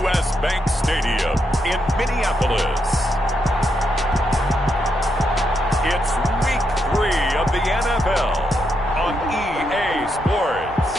U.S. Bank Stadium in Minneapolis. It's Week 3 of the NFL on EA Sports.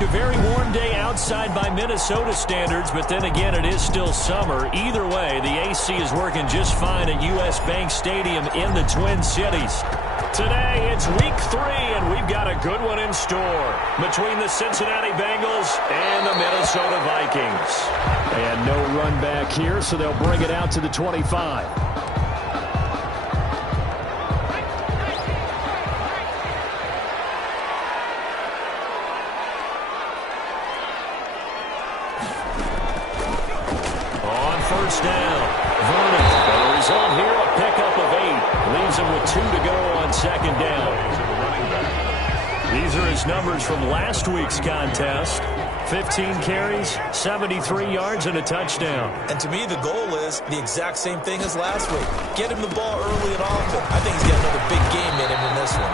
A very warm day outside by Minnesota standards, but then again, it is still summer. Either way, the AC is working just fine at U.S. Bank Stadium in the Twin Cities. Today, it's Week 3, and we've got a good one in store between the Cincinnati Bengals and the Minnesota Vikings. And no run back here, so they'll bring it out to the 25. First down. Vernon. The result here, a pickup of 8. Leaves him with 2 to go on second down. These are his numbers from last week's contest. 15 carries, 73 yards, and a touchdown. And to me, the goal is the exact same thing as last week. Get him the ball early and often. I think he's got another big game in him in this one.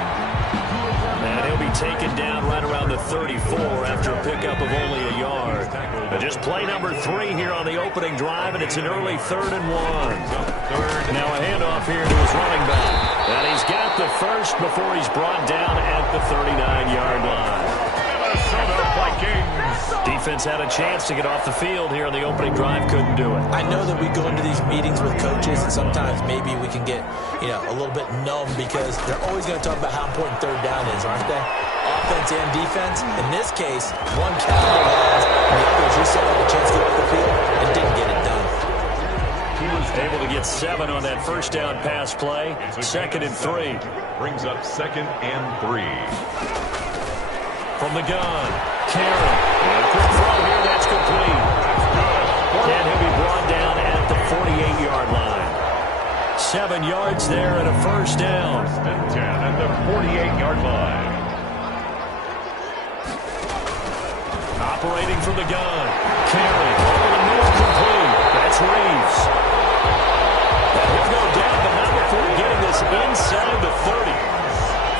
And he'll be taken down right around the 34 after a pickup of only a yard. But just play number 3 here on the opening drive, and it's an early 3rd and 1. Now a handoff here to his running back. And he's got the first before he's brought down at the 39-yard line. Defense had a chance to get off the field here on the opening drive, couldn't do it. I know that we go into these meetings with coaches, and sometimes maybe we can get, a little bit numb because they're always going to talk about how important third down is, aren't they? Offense and defense. In this case, one capitalized, and the others just had a chance to get off the field and didn't get it done. He was able to get 7 on that first down pass play. 2nd and 3. Brings up 2nd and 3. From the gun, Karen. And a quick throw here, that's complete. And he'll be brought down at the 48-yard line. 7 yards there and a first down. 10 at the 48-yard line. Operating from the gun, Karen. Over the middle, complete. That's Reeves. And he'll go down, but not before getting this inside the 30.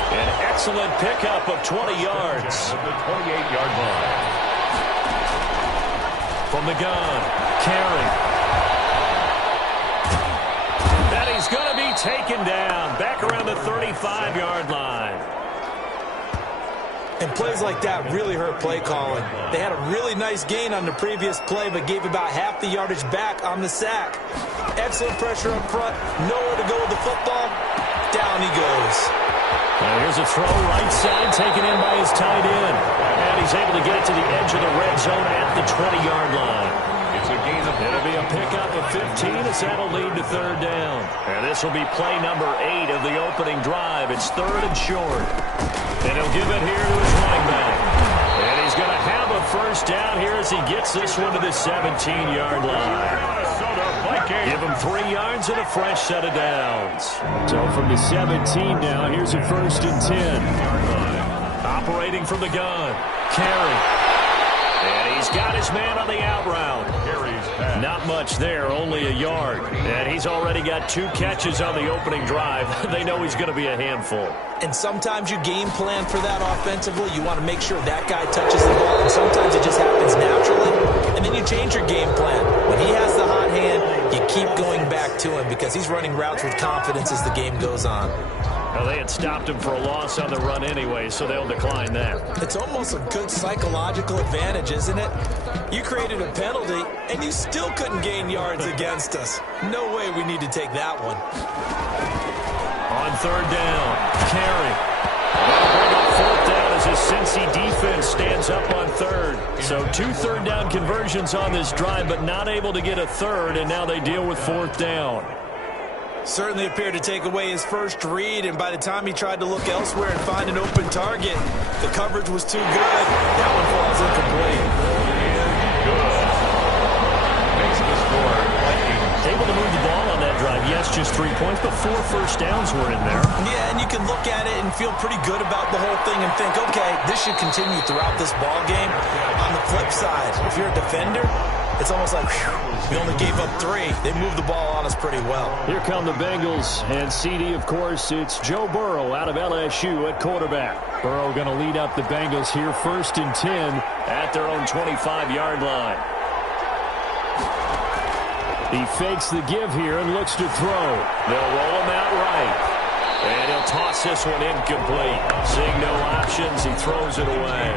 An excellent pickup of 20 yards. At the 28-yard line. From the gun, carry. And he's going to be taken down. Back around the 35-yard line. And plays like that really hurt play calling. They had a really nice gain on the previous play, but gave about half the yardage back on the sack. Excellent pressure up front. Nowhere to go with the football. Down he goes. Now here's a throw right side taken in by his tight end. And he's able to get it to the edge of the red zone at the 20-yard line. It's a gain of... It'll be a pickup of 15 as that'll lead to 3rd down. And this will be play number 8 of the opening drive. It's 3rd and short. And he'll give it here to his running back. And he's going to have a first down here as he gets this one to the 17-yard line. Give him 3 yards and a fresh set of downs. So from the 17 now, here's a 1st and 10. Operating from the gun. Carry. And he's got his man on the out route. Not much there, only a yard. And he's already got 2 catches on the opening drive. They know he's going to be a handful. And sometimes you game plan for that offensively. You want to make sure that guy touches the ball. And sometimes it just happens naturally. And then you change your game plan. When he has the hot hand, you keep going back to him because he's running routes with confidence as the game goes on. Well, they had stopped him for a loss on the run anyway, so they'll decline that. It's almost a good psychological advantage, isn't it? You created a penalty, and you still couldn't gain yards against us. No way we need to take that one. On 3rd down, carry. That'll bring up 4th down as his Cincy defense stands up on 3rd. So 2 3rd down conversions on this drive, but not able to get a 3rd, and now they deal with 4th down. Certainly appeared to take away his first read, and by the time he tried to look elsewhere and find an open target, the coverage was too good. That one falls incomplete. Makes the score. Able to move the ball on that drive. Yes, just 3 points, but 4 first downs were in there. Yeah, and you can look at it and feel pretty good about the whole thing and think, okay, this should continue throughout this ball game. On the flip side, if you're a defender, it's almost like, whew, we only gave up 3. They moved the ball on us pretty well. Here come the Bengals, and CD, of course, it's Joe Burrow out of LSU at quarterback. Burrow going to lead up the Bengals here, 1st and 10 at their own 25-yard line. He fakes the give here and looks to throw. They'll roll him out right. And he'll toss this one incomplete. Seeing no options, he throws it away.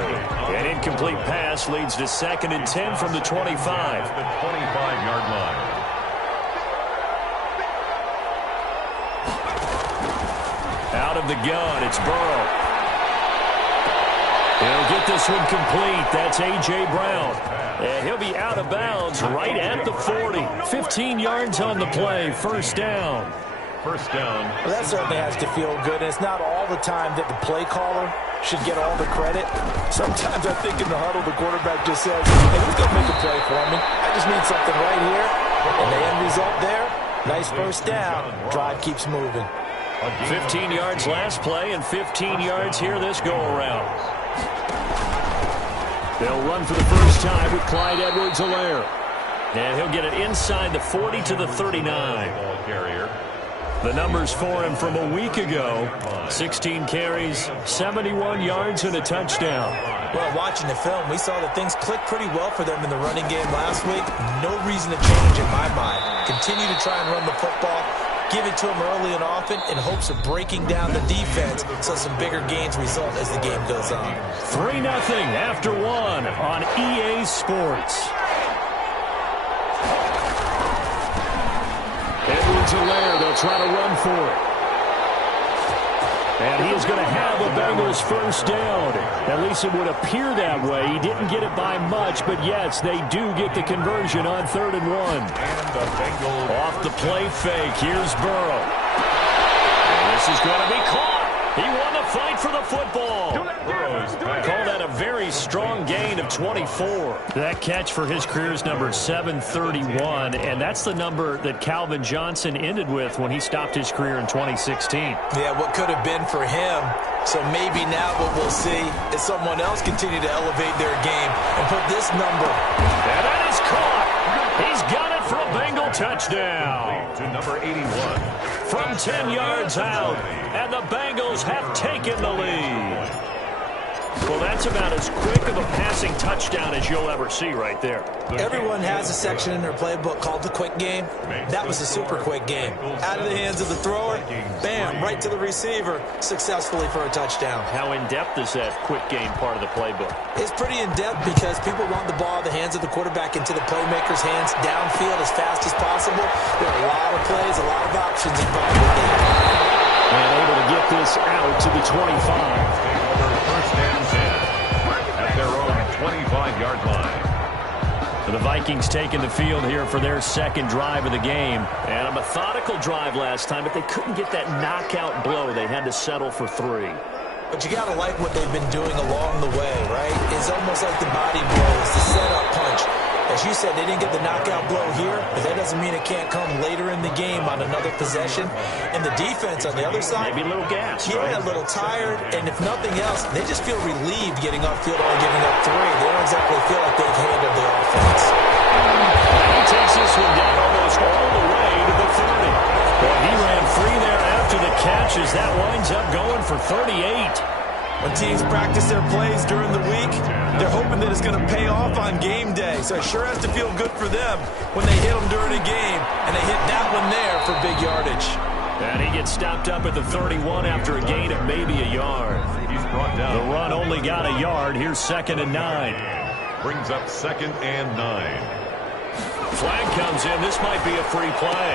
An incomplete pass leads to 2nd and 10 from the 25. The 25-yard line. Out of the gun, it's Burrow. He'll get this one complete. That's A.J. Brown. And he'll be out of bounds right at the 40. 15 yards on the play. 1st down. First down. Well, that certainly has to feel good. And it's not all the time that the play caller should get all the credit. Sometimes I think in the huddle, the quarterback just says, hey, who's going to make a play for me? I just need something right here. And the end result there, nice 1st down. Drive keeps moving. 15 yards last play and 15 yards here this go-around. They'll run for the first time with Clyde Edwards-Helaire. And he'll get it inside the 40 to the 39. Ball carrier. The numbers for him from a week ago, 16 carries, 71 yards, and a touchdown. Well, watching the film, we saw that things clicked pretty well for them in the running game last week. No reason to change in my mind. Continue to try and run the football. Give it to them early and often in hopes of breaking down the defense so some bigger gains result as the game goes on. 3-0 after 1 on EA Sports. Edwards-Helaire, they'll try to run for it. And he is going to have a Bengals 1st down. At least it would appear that way. He didn't get it by much, but yes, they do get the conversion on 3rd and 1. And the Bengals. Off the play fake, here's Burrow. And this is going to be caught. He won the fight for the football. Call that a very strong gain of 24. That catch for his career is number 731, and that's the number that Calvin Johnson ended with when he stopped his career in 2016. Yeah, what could have been for him. So maybe now what we'll see is someone else continue to elevate their game and put this number. And that is caught. He's got it for a Bengal touchdown. To number 81. From 10 yards out, and the Bengals have taken the lead. Well, that's about as quick of a passing touchdown as you'll ever see right there. Everyone has a section in their playbook called the quick game. That was a super quick game. Out of the hands of the thrower, bam, right to the receiver, successfully for a touchdown. How in-depth is that quick game part of the playbook? It's pretty in-depth because people want the ball out of the hands of the quarterback into the playmaker's hands downfield as fast as possible. There are a lot of plays, a lot of options involved with that. And able to get this out to the 25. First and 10 at their own 25-yard line. The Vikings taking the field here for their 2nd drive of the game. And a methodical drive last time, but they couldn't get that knockout blow. They had to settle for 3. But you got to like what they've been doing along the way, right? It's almost like the body blows, the setup punch. As you said, they didn't get the knockout blow here, but that doesn't mean it can't come later in the game on another possession. And the defense on the other side, maybe a little gas, yeah, right? A little tired, and if nothing else, they just feel relieved getting upfield, only giving up 3. They don't exactly feel like they've handled the offense. He takes this one down almost all the way to the 30. Well, he ran free there after the catch as that winds up going for 38. When teams practice their plays during the week, they're hoping that it's going to pay off on game day. So it sure has to feel good for them when they hit them during a game, and they hit that one there for big yardage. And he gets stopped up at the 31 after a gain of maybe a yard. He's brought down. The run only got a yard. Here's 2nd and 9. Brings up 2nd and 9. Flag comes in. This might be a free play.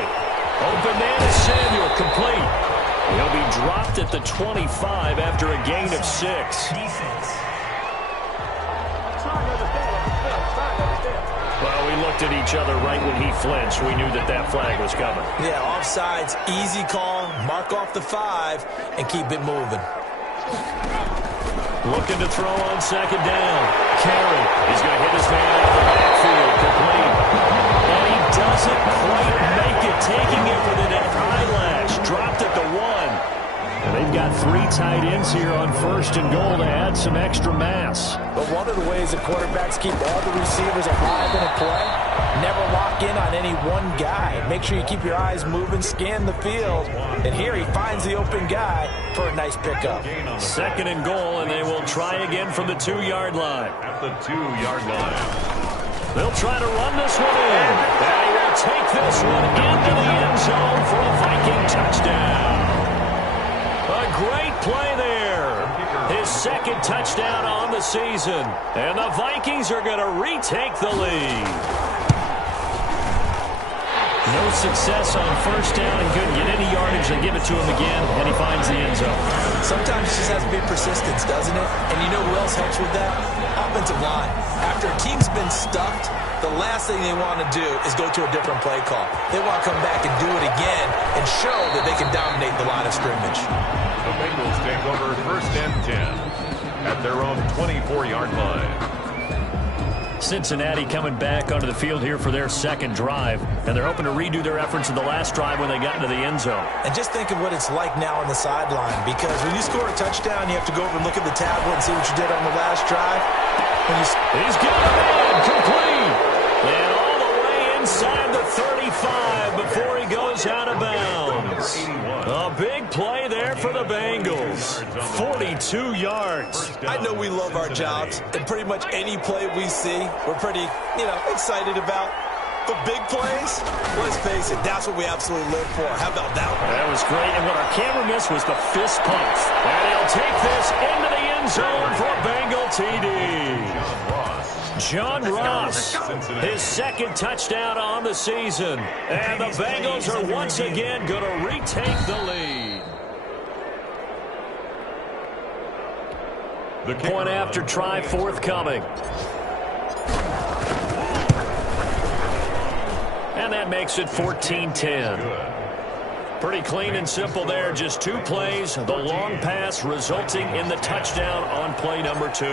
Open man is Samuel, complete. He'll be dropped at the 25 after a gain of 6. Well, we looked at each other right when he flinched. We knew that that flag was coming. Yeah, offsides, easy call, mark off the 5, and keep it moving. Looking to throw on 2nd down. Carey, he's going to hit his man out of the backfield, complete. And he doesn't quite make it, taking it within an eye chance here on 1st and goal to add some extra mass. But one of the ways that quarterbacks keep all the receivers alive in a play, never lock in on any one guy. Make sure you keep your eyes moving, scan the field. And here he finds the open guy for a nice pickup. 2nd and goal, and they will try again from the 2-yard line. At the 2-yard line. They'll try to run this one in. And he will take this one into the end zone for a Viking touchdown. A great play there. His 2nd touchdown on the season. And the Vikings are going to retake the lead. No success on 1st down. He couldn't get any yardage. They give it to him again, and he finds the end zone. Sometimes it just has to be persistence, doesn't it? And you know who else helps with that? Offensive line. After a team's been stuffed, the last thing they want to do is go to a different play call. They want to come back and do it again and show that they can dominate the line of scrimmage. The Bengals take over 1st and 10 at their own 24-yard line. Cincinnati coming back onto the field here for their 2nd drive, and they're hoping to redo their efforts in the last drive when they got into the end zone. And just think of what it's like now on the sideline, because when you score a touchdown, you have to go over and look at the tablet and see what you did on the last drive. He's got a man complete, and all the way inside the 35 before he goes out of bounds. A big play there for the Bengals. 42 yards. I know we love our jobs, and pretty much any play we see, we're pretty, excited about. But big plays, let's face it, that's what we absolutely live for. How about that one? That was great, and what our camera missed was the fist pump. And he'll take this into the end zone for a Bengal TD. John Ross, his 2nd touchdown on the season. And the Bengals are once again going to retake the lead. The point after try forthcoming. And that makes it 14-10. Pretty clean and simple there. Just 2 plays. The long pass resulting in the touchdown on play number 2.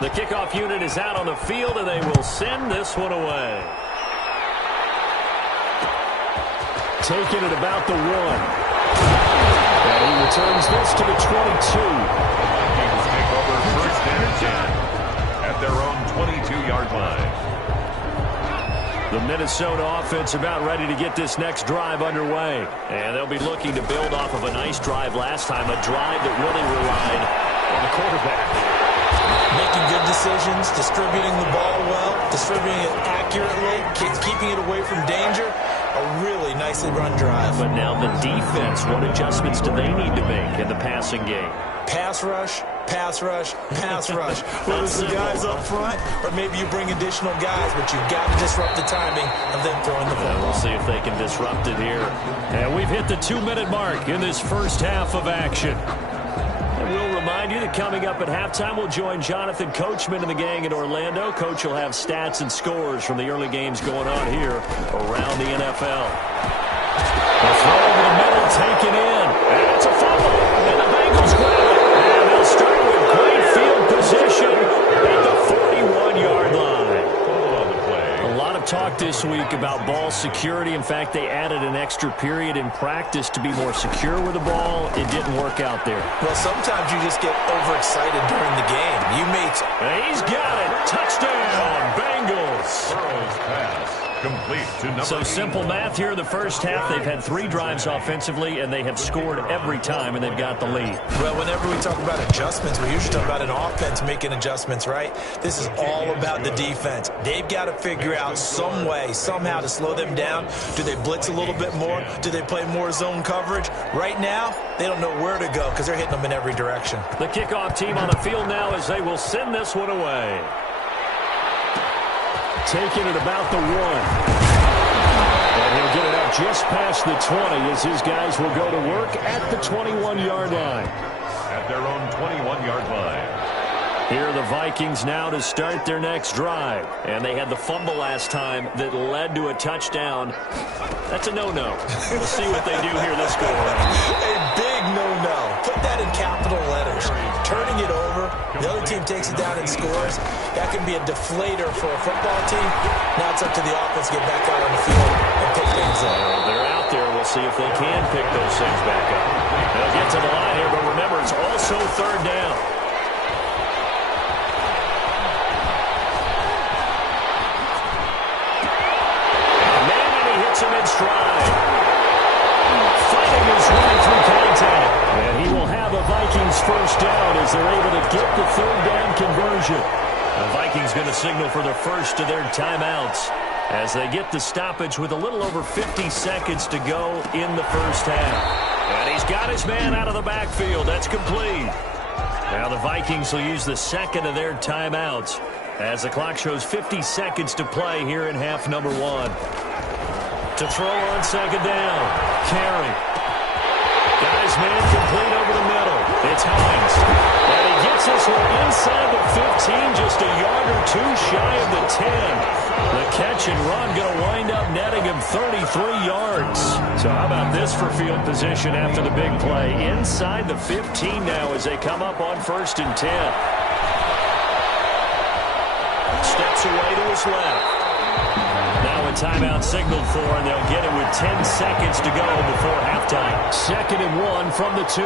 The kickoff unit is out on the field, and they will send this one away. Taking it about the 1. And he returns this to the 22. Vikings take over 1st and 10 at their own 22-yard line. The Minnesota offense about ready to get this next drive underway. And they'll be looking to build off of a nice drive last time, a drive that really relied on the quarterback. Making good decisions, distributing the ball well, distributing it accurately, keeping it away from danger. A really nicely run drive. But now the defense, what adjustments do they need to make in the passing game? Pass rush, pass rush, pass rush. Whether it's the guys up front, or maybe you bring additional guys, but you've got to disrupt the timing of them throwing the football. We'll see if they can disrupt it here. And we've hit the 2-minute mark in this first half of action. And we'll remind you that coming up at halftime, we'll join Jonathan Coachman and the gang in Orlando. Coach will have stats and scores from the early games going on here around the NFL. The throw over the middle taken in. And it's a fumble. And the Bengals grab it. And they'll start with great field position at the 41-yard line. A lot of talk this week about ball security. In fact, they added an extra period in practice to be more secure with the ball. It didn't work out there. Well, sometimes you just get overexcited during the game. And he's got it. Touchdown, Bengals. Burrow's pass complete to number 8. So simple math here in the first half. They've had 3 drives offensively, and they have scored every time, and they've got the lead. Well, whenever we talk about adjustments, we usually talk about an offense making adjustments, right? This is all about the defense. They've got to figure out some way, somehow to slow them down. Do they blitz a little bit more? Do they play more zone coverage? Right now, they don't know where to go because they're hitting them in every direction. The kickoff team on the field now as they will send this one away. Taking it about the 1. And he'll get it out just past the 20 as his guys will go to work at the 21-yard line. At their own 21-yard line. Here are the Vikings now to start their next drive. And they had the fumble last time that led to a touchdown. That's a no-no. We'll see what they do here this go-around. A big no-no. Put that in capital letters. Turning it over, the other team takes it down and scores. That can be a deflator for a football team. Now it's up to the offense to get back out on the field and pick things up. They're out there. We'll Let's see if they can pick those things back up. They'll get to the line here, but remember, it's also third down. Him in stride. Fighting his way through contact. And he will have a Vikings first down as they're able to get the third down conversion. The Vikings going to signal for the first of their timeouts as they get the stoppage with a little over 50 seconds to go in the first half. And he's got his man out of the backfield. That's complete. Now the Vikings will use the second of their timeouts as the clock shows 50 seconds to play here in half number one. To throw on second down. Carey. Got his man complete over the middle. It's Hines. And he gets us inside the 15, just a yard or two shy of the 10. The catch and run going to wind up netting him 33 yards. So how about this for field position after the big play? Inside the 15 now as they come up on 1st and 10. Steps away to his left. Now a timeout signaled for, and they'll get it with 10 seconds to go before halftime. 2nd and 1 from the 2.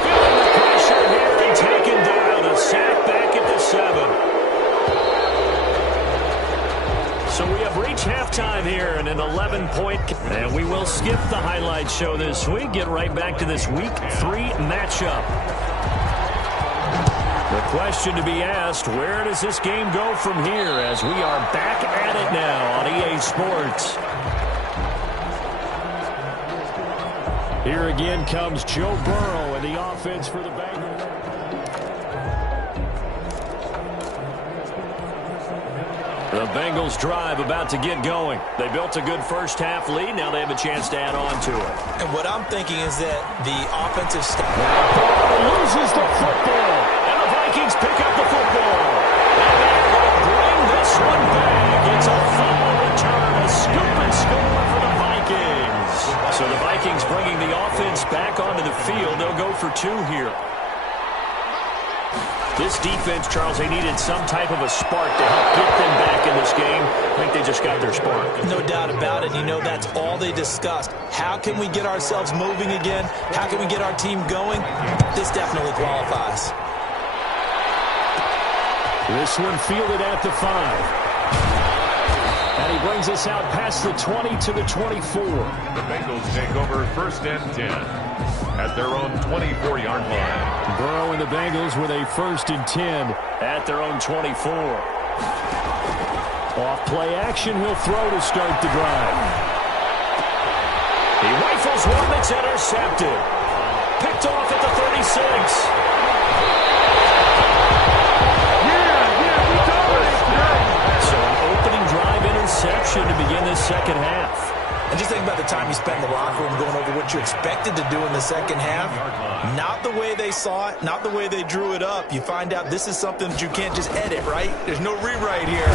Feeling the pressure here and taken down. A sack back at the 7. So we have reached halftime here in an 11-point. And we will skip the highlight show this week. Get right back to this Week 3 matchup. The question to be asked, where does this game go from here as we are back at it now on EA Sports? Here again comes Joe Burrow and the offense for the Bengals. The Bengals drive about to get going. They built a good first half lead. Now they have a chance to add on to it. And what I'm thinking is that the offensive staff loses the football. And the Vikings pick up the football. And they're going to bring this one back. It's a fumble return. A scoop and score for the Vikings. So the Vikings bringing the offense back onto the field. They'll go for 2 here. This defense, Charles, they needed some type of a spark to help get them back in this game. I think they just got their spark. No doubt about it. You know, that's all they discussed. How can we get ourselves moving again? How can we get our team going? This definitely qualifies. This one fielded at the 5. And he brings us out past the 20 to the 24. The Bengals take over 1st and 10 at their own 24-yard line. Burrow and the Bengals with a 1st and 10 at their own 24. Off play action, he'll throw to start the drive. He rifles one that's intercepted. Picked off at the 36. So an opening drive interception to begin this second half. And just think about the time you spent in the locker room going over what you expected to do in the second half. Not the way they saw it, not the way they drew it up. You find out this is something that you can't just edit, right? There's no rewrite here.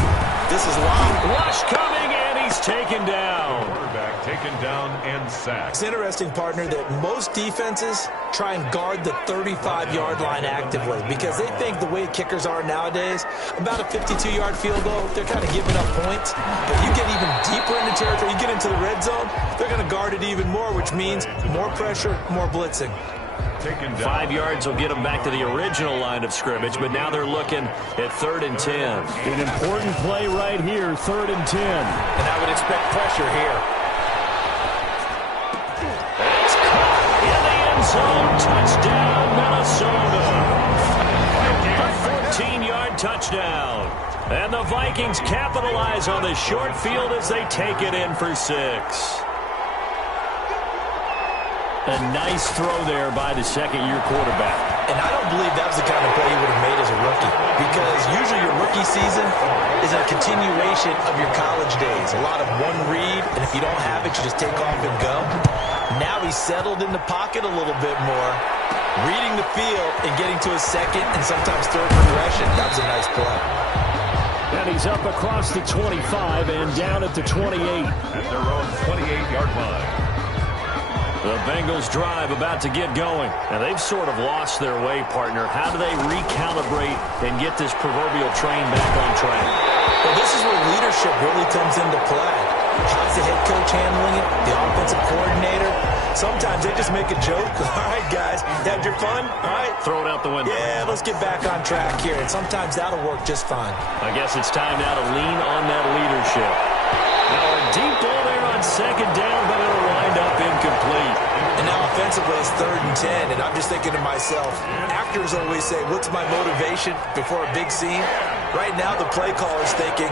This is live. Rush coming, and he's taken down. Quarterback taken down and sacked. It's interesting, partner, that most defenses try and guard the 35-yard line actively because they think the way kickers are nowadays, about a 52-yard field goal, they're kind of giving up points. But you get even deeper in the territory, you get into the red zone, they're going to guard it even more, which means more pressure, more blitzing. 5 yards will get them back to the original line of scrimmage, but now they're looking at 3rd and 10. An important play right here, 3rd and 10. And I would expect pressure here. It's caught in the end zone. Touchdown, Minnesota. A 14-yard touchdown. And the Vikings capitalize on the short field as they take it in for 6. A nice throw there by the second-year quarterback. And I don't believe that was the kind of play you would have made as a rookie, because usually your rookie season is a continuation of your college days. A lot of one read, and if you don't have it, you just take off and go. Now he's settled in the pocket a little bit more, reading the field and getting to his second and sometimes third progression. That was a nice play. And he's up across the 25 and down at the 28. At their own 28-yard line. The Bengals drive about to get going. And they've sort of lost their way, partner. How do they recalibrate and get this proverbial train back on track? Well, this is where leadership really comes into play. How's the head coach handling it? The offensive coordinator? Sometimes they just make a joke. All right, guys, had your fun? All right. Throw it out the window. Yeah, let's get back on track here. And sometimes that'll work just fine. I guess it's time now to lean on that leadership. Now a deep ball there on second down, but it'll wind up incomplete. And now offensively it's 3rd and 10, and I'm just thinking to myself, actors always say, what's my motivation before a big scene? Right now the play caller's thinking,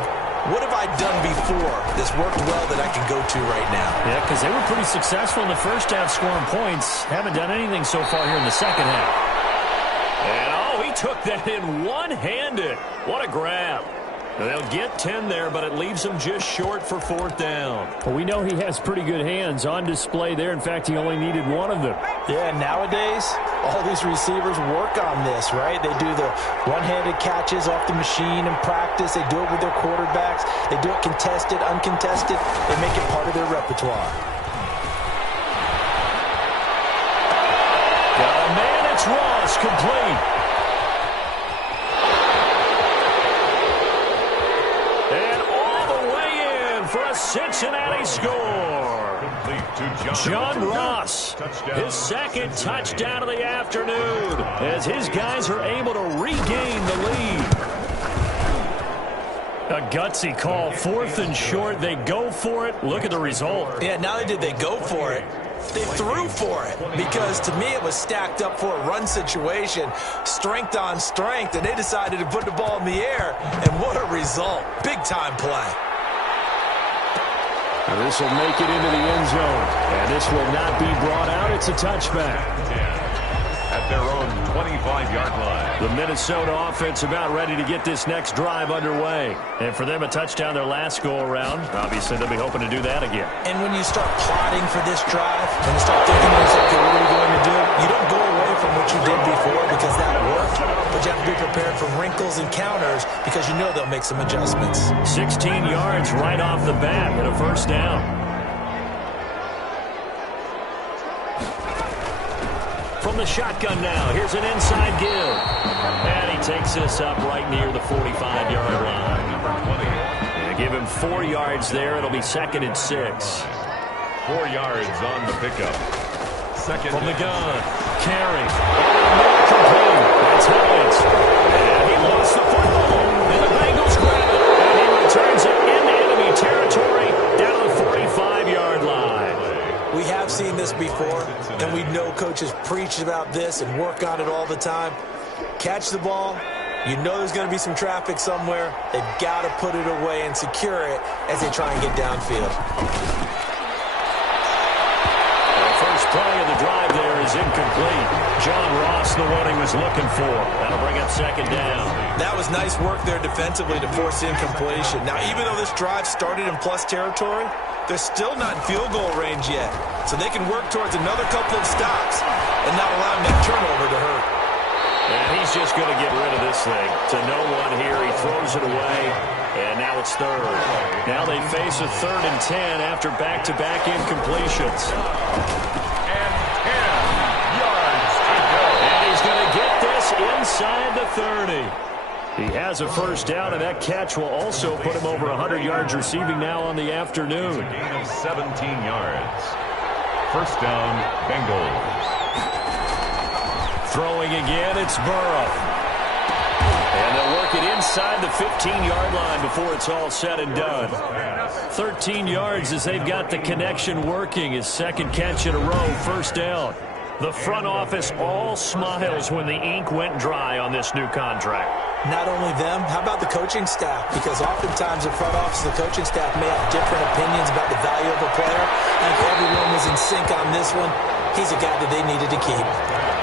what have I done before that's worked well that I can go to right now? Yeah, because they were pretty successful in the first half scoring points. Haven't done anything so far here in the second half. And, oh, he took that in one-handed. What a grab. Now, they'll get 10 there, but it leaves them just short for 4th down. Well, we know he has pretty good hands on display there. In fact, he only needed one of them. Yeah, nowadays, all these receivers work on this, right? They do the one-handed catches off the machine in practice. They do it with their quarterbacks. They do it contested, uncontested. They make it part of their repertoire. Got a man, it's Ross, complete. Cincinnati score. John Ross, his second touchdown of the afternoon, as his guys are able to regain the lead. A gutsy call, 4th and short. They go for it. Look at the result. Yeah, not only did they go for it, they threw for it, because to me it was stacked up for a run situation, strength on strength, and they decided to put the ball in the air, and what a result. Big-time play. And this will make it into the end zone. And this will not be brought out. It's a touchback. At their own 25-yard line. The Minnesota offense about ready to get this next drive underway. And for them, a touchdown their last go-around. Obviously, they'll be hoping to do that again. And when you start plotting for this drive, and you start thinking to yourself, okay, what are we going to do? You don't go away from what you did before because that worked. But you have to be prepared for wrinkles and counters because you know they'll make some adjustments. 16 yards right off the bat and a 1st down. From the shotgun now, here's an inside give. And he takes this up right near the 45-yard line. Number 20. And give him 4 yards there. It'll be 2nd and 6. 4 yards on the pickup. Second. From the gun, carry. Complete. That's Hines. And he lost the football. And the Bengals grab it. And he returns it into enemy territory down to the 45-yard line. We have seen this before, and we know coaches preach about this and work on it all the time. Catch the ball. You know there's going to be some traffic somewhere. They've got to put it away and secure it as they try and get downfield. Play of the drive there is incomplete. John Ross, the one he was looking for. That'll bring up 2nd down. That was nice work there defensively to force incompletion. Now, even though this drive started in plus territory, they're still not in field goal range yet. So they can work towards another couple of stops and not allowing that turnover to hurt. And he's just going to get rid of this thing. To no one here. He throws it away. And now it's 3rd. Now they face a 3rd and 10 after back-to-back incompletions. Inside the 30. He has a 1st down, and that catch will also put him over 100 yards receiving now on the afternoon. A gain of 17 yards. 1st down, Bengals. Throwing again, it's Burrow. And they'll work it inside the 15-yard line before it's all said and done. 13 yards as they've got the connection working. His 2nd catch in a row, 1st down. The front office all smiles when the ink went dry on this new contract. Not only them, how about the coaching staff? Because oftentimes the front office and the coaching staff may have different opinions about the value of a player. I think everyone was in sync on this one. He's a guy that they needed to keep.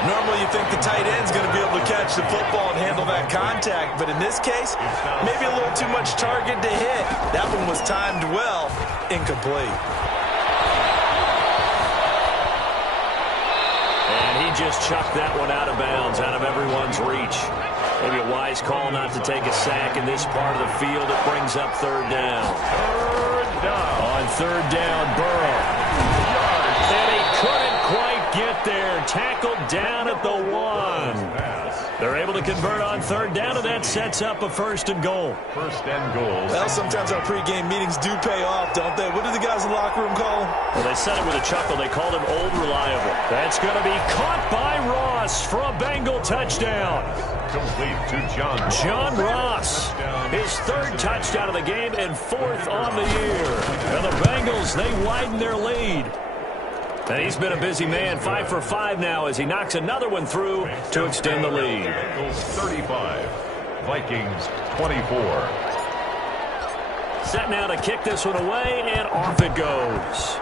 Normally you think the tight end's going to be able to catch the football and handle that contact, but in this case, maybe a little too much target to hit. That one was timed well, incomplete. Just chucked that one out of bounds, out of everyone's reach. Maybe a wise call not to take a sack in this part of the field. It brings up 3rd down. 3rd down. On 3rd down, Burrow. And he couldn't get there. Tackled down at the 1. They're able to convert on third down, and that sets up a 1st and goal. 1st and goal. Well, sometimes our pregame meetings do pay off, don't they? What do the guys in the locker room call him? Well, they said it with a chuckle. They called him Old Reliable. That's going to be caught by Ross for a Bengal touchdown. Complete to John Ross. His 3rd touchdown of the game and 4th on the year. And the Bengals, they widen their lead. And he's been a busy man, 5 for 5 now as he knocks another one through to extend the lead. Bengals 35, Vikings 24. Set now to kick this one away, and off it goes.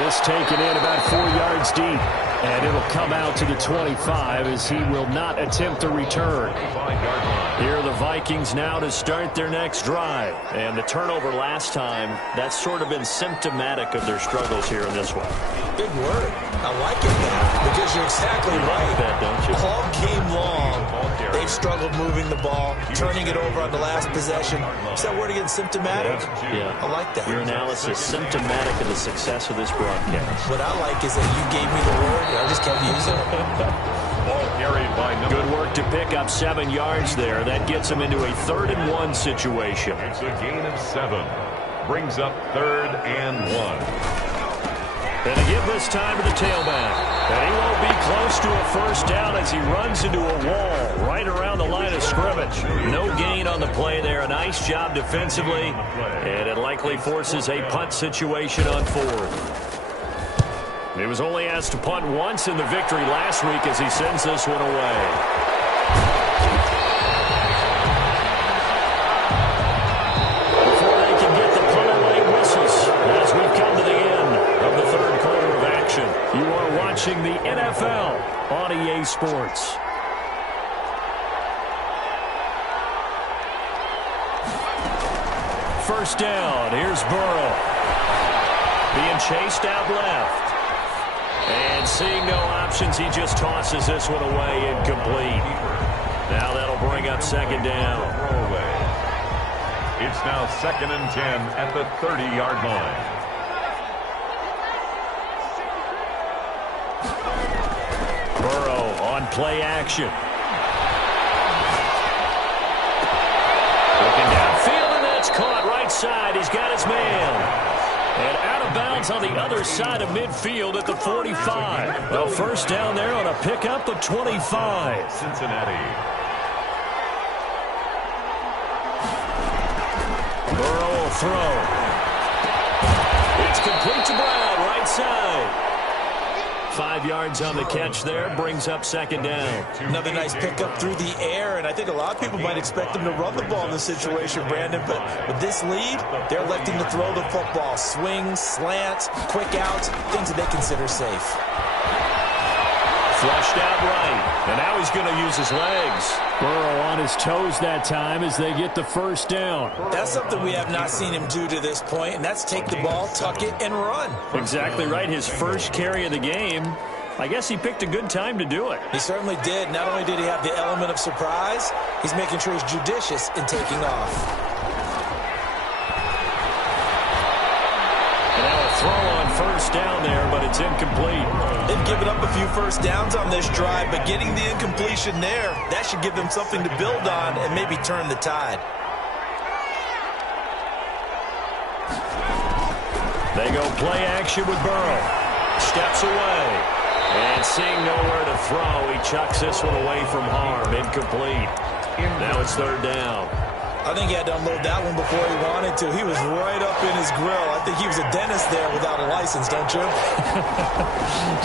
This taken in about 4 yards deep. And it'll come out to the 25 as he will not attempt to return. Here are the Vikings now to start their next drive. And the turnover last time, that's sort of been symptomatic of their struggles here in this one. Big word. I like it now because you're exactly right. That, don't you? All game long, they've struggled moving the ball, turning it over on the last possession. Is that word again, symptomatic? Yeah. I like that. Your analysis, symptomatic of the success of this broadcast. What I like is that you gave me the word, and I just kept using it. Ball carried by Good work to pick up 7 yards there. That gets him into a 3rd and 1 situation. It's a gain of 7. Brings up 3rd and 1. And to give this time to the tailback. And he won't be close to a 1st down as he runs into a wall right around the line of scrimmage. No gain on the play there. A nice job defensively. And it likely forces a punt situation on 4th. He was only asked to punt once in the victory last week as he sends this one away. Before they can get the punt away whistles, as we've come to the end of the 3rd quarter of action. You are watching the NFL on EA Sports. First down, here's Burrow. Being chased out left. And seeing no options, he just tosses this one away, incomplete. Now that'll bring up 2nd down. It's now 2nd and 10 at the 30-yard line. Burrow on play action. Looking downfield, and that's caught right side. He's got his man. And out of bounds on the other side of midfield at the 45. The 1st down there on a pickup of 25. Cincinnati. Burrow will throw. It's complete to Brown, right side. 5 yards on the catch there, brings up 2nd down. Another nice pickup through the air, and I think a lot of people might expect them to run the ball in this situation, Brandon, but with this lead, they're electing to throw the football. Swings, slants, quick outs, things that they consider safe. Flushed out right, and now he's going to use his legs. Burrow on his toes that time as they get the 1st down. That's something we have not seen him do to this point, and that's take the ball, tuck it, and run. Exactly right. His 1st carry of the game. I guess he picked a good time to do it. He certainly did. Not only did he have the element of surprise, he's making sure he's judicious in taking off. Throw on 1st down there, but it's incomplete. They've given up a few 1st downs on this drive, but getting the incompletion there, that should give them something to build on and maybe turn the tide. They go play action with Burrow. Steps away. And seeing nowhere to throw, he chucks this one away from harm. Incomplete. Now it's 3rd down. I think he had to unload that one before he wanted to. He was right up in his grill. I think he was a dentist there without a license, don't you?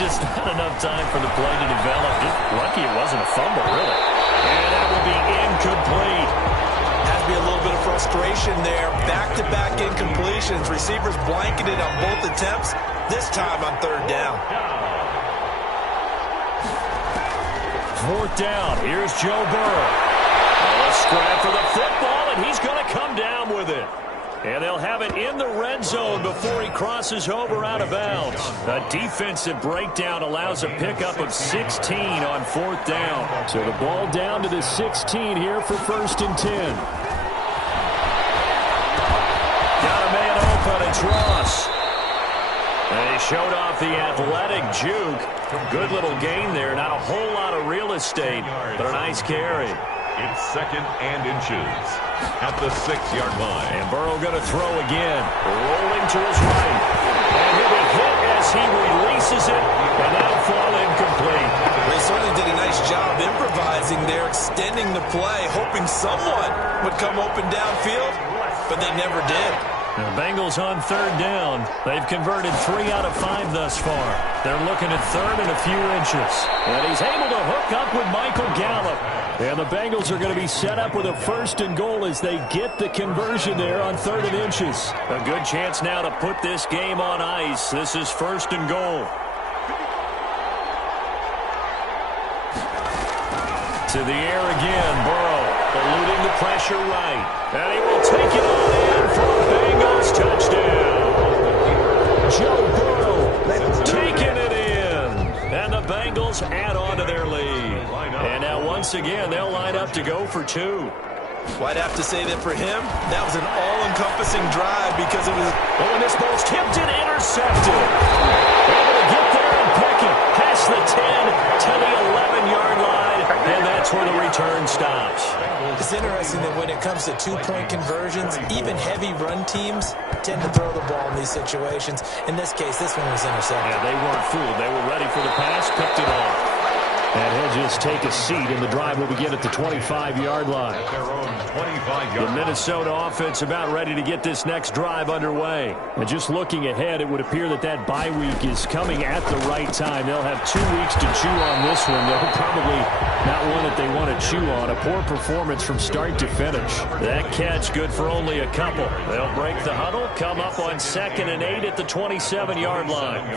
Just not enough time for the play to develop. Just lucky it wasn't a fumble, really. And that will be incomplete. Has to be a little bit of frustration there. Back-to-back incompletions. Receivers blanketed on both attempts, this time on 3rd down. 4th down. Here's Joe Burrow. A scrap for the football, and he's going to come down with it. And they'll have it in the red zone before he crosses over out of bounds. A defensive breakdown allows a pickup of 16 on 4th down. So the ball down to the 16 here for 1st and 10. Got a man open. It's Ross. They showed off the athletic juke. Good little gain there. Not a whole lot of real estate, but a nice carry. It's 2nd and inches at the 6-yard line. And Burrow going to throw again. Rolling to his right. And he'll be hit as he releases it. And that'll fall incomplete. They certainly did a nice job improvising there, extending the play, hoping someone would come open downfield, but they never did. The Bengals on 3rd down. They've converted 3 out of 5 thus far. They're looking at 3rd and a few inches. And he's able to hook up with Michael Gallup. And the Bengals are going to be set up with a 1st and goal as they get the conversion there on 3rd and inches. A good chance now to put this game on ice. This is 1st and goal. To the air again, Burrow eluding the pressure right. And he will take it on in for a Bengals touchdown. Joe Burrow taking it in. And the Bengals add on to their lead. And now once again, they'll line up to go for 2. Well, I'd have to say that for him, that was an all-encompassing drive because it was... Oh, and this ball's tipped and intercepted. Able to get there and pick it. Past the 10 to the 11-yard line. And that's where the return stops. It's interesting that when it comes to 2-point conversions, even heavy run teams tend to throw the ball in these situations. In this case, this one was intercepted. Yeah, they weren't fooled. They were ready for the pass, picked it off. And he'll just take a seat, and the drive will begin at the 25-yard line. At their own 25-yard The Minnesota offense about ready to get this next drive underway. And just looking ahead, it would appear that that bye week is coming at the right time. They'll have 2 weeks to chew on this one. They'll probably not one that they want to chew on. A poor performance from start to finish. That catch good for only a couple. They'll break the huddle, come up on 2nd and 8 at the 27-yard line.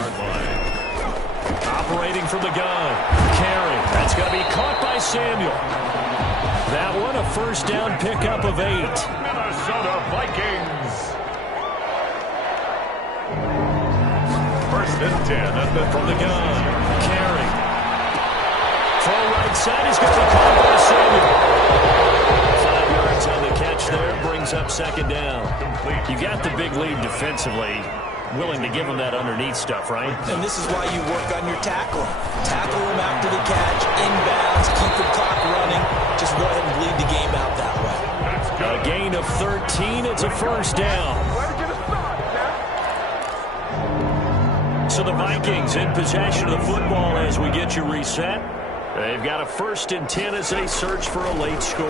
Operating from the gun. Carry. That's going to be caught by Samuel. That one, a 1st down pickup of 8. Minnesota Vikings. 1st and 10 at the From the gun. Carry. Full right side is going to be caught by Samuel. 5 yards on the catch there. Brings up 2nd down. You got the big lead defensively. Willing to give him that underneath stuff, right? And this is why you work on your tackling. Tackle him after the catch, inbounds, keep the clock running. Just go ahead and bleed the game out that way. A gain of 13. It's a 1st down. So the Vikings in possession of the football as we get you reset. They've got a 1st and 10 as they search for a late score.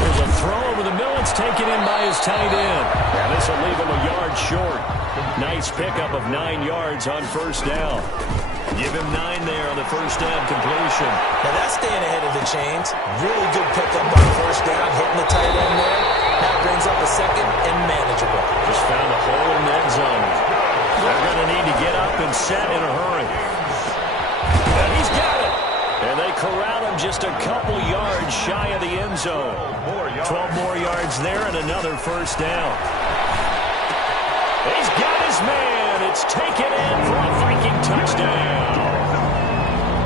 There's a throw over the middle. It's taken in by his tight end. And this will leave him a yard short. Nice pickup of 9 yards on 1st down. Give him 9 there on the 1st down completion. Now that's staying ahead of the chains. Really good pickup on 1st down, hitting the tight end there. Now brings up a 2nd and manageable. Just found a hole in that zone. They're going to need to get up and set in a hurry. And he's got it. And they corral him just a couple yards shy of the end zone. 12 more yards there and another 1st down. He's got his man. It's taken in for a Viking touchdown.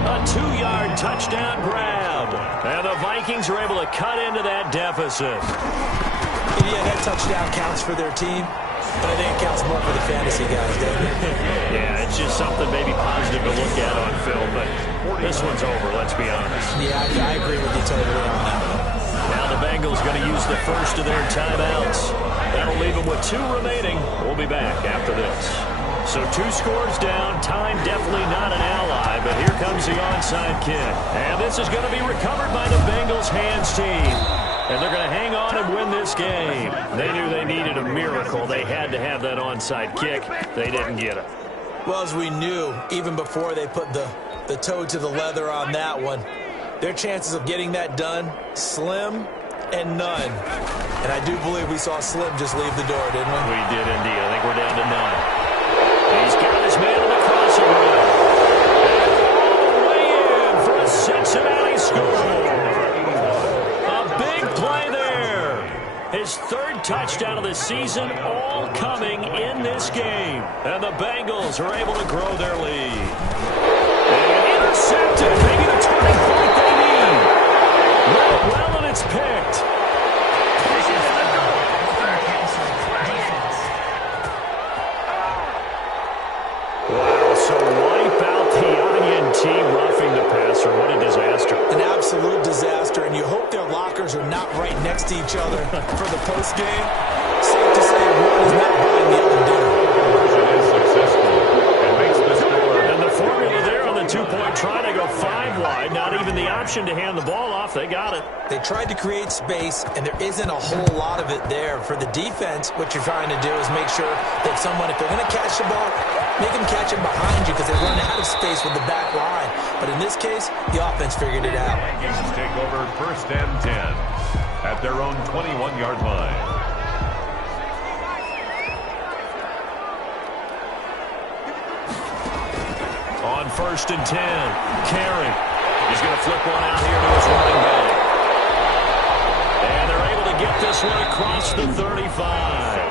A 2-yard touchdown grab. And the Vikings are able to cut into that deficit. Yeah, that touchdown counts for their team. But I think it counts more for the fantasy guys, doesn't it? Yeah, it's just something maybe positive to look at on film, but this one's over, let's be honest. Yeah, I agree with you totally on that one. Now the Bengals going to use the 1st of their timeouts. That'll leave them with 2 remaining. We'll be back after this. So 2 scores down. Time definitely not an ally, but here comes the onside kick. And this is going to be recovered by the Bengals hands team. And they're going to hang on and win this game. They knew they needed a miracle. They had to have that onside kick. They didn't get it. Well, as we knew, even before they put the toe to the leather on that one, their chances of getting that done, slim and none. And I do believe we saw Slim just leave the door, didn't we? We did indeed. I think we're down to none. He's got his man on the crossing route. And way in for a Cincinnati score. His 3rd touchdown of the season, all coming in this game. And the Bengals are able to grow their lead. And intercepted, maybe the turning point they need. Well, and it's picked. So wipe out the INT roughing the passer. What a disaster. An absolute disaster, and you hope their lockers are not right next to each other for the postgame. Safe to say one is not buying the other dinner. Conversion is successful and makes the score. And the formula there on the two-point try to go 5 wide. Not even the option to hand the ball off. They got it. They tried to create space, and there isn't a whole lot of it there. For the defense, what you're trying to do is make sure that someone, if they're going to catch the ball, make them catch it behind you because they run out of space with the back line. But in this case, the offense figured it out. Vikings take over 1st and 10 at their own 21-yard line. On 1st and 10, Carey. He's going to flip one out here to his running back. And they're able to get this one across the 35.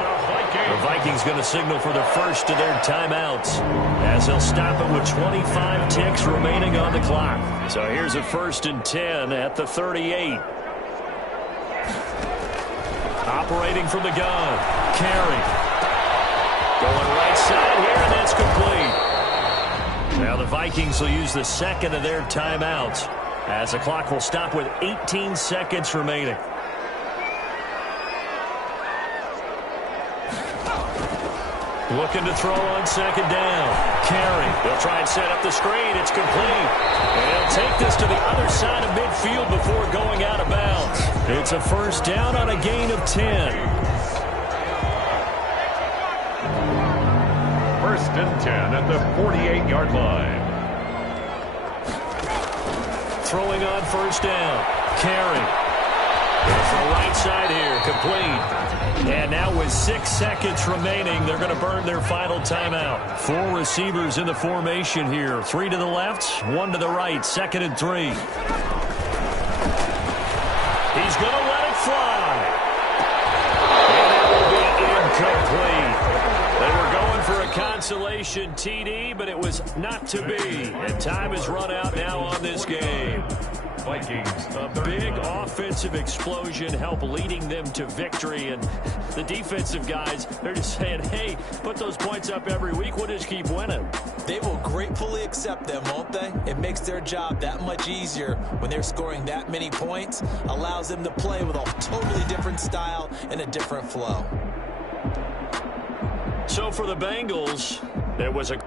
The Vikings going to signal for the first of their timeouts as they'll stop it with 25 ticks remaining on the clock. So here's a 1st and 10 at the 38. Operating from the gun, Carey. Going right side here, and that's complete. Now the Vikings will use the second of their timeouts as the clock will stop with 18 seconds remaining. Looking to throw on 2nd down. Carey. They'll try and set up the screen. It's complete. And he'll take this to the other side of midfield before going out of bounds. It's a 1st down on a gain of 10. 1st and 10 at the 48-yard line. Throwing on 1st down. Carey. From right side here, complete. And now with 6 seconds remaining, they're going to burn their final timeout. 4 receivers in the formation here. 3 to the left, 1 to the right. 2nd and 3. He's going to let it fly. And that will be incomplete. They were going for a consolation TD, but it was not to be. And time has run out now on this game. Vikings. A big offensive explosion help leading them to victory. And the defensive guys, they're just saying, hey, put those points up every week. We'll just keep winning. They will gratefully accept them, won't they? It makes their job that much easier when they're scoring that many points. Allows them to play with a totally different style and a different flow. So for the Bengals, there was a...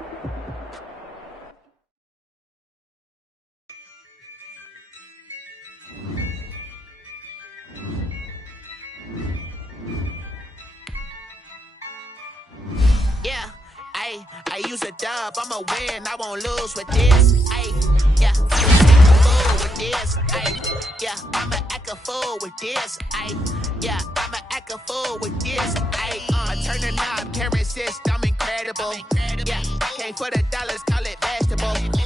I use a dub, I'ma win, I won't lose with this. Yeah, I'ma act a fool with this. Yeah, I'ma act a fool with this. Yeah, I'ma act a fool with this. I turn the knob, can't resist, I'm incredible. Yeah, came for the dollars, call it vegetable.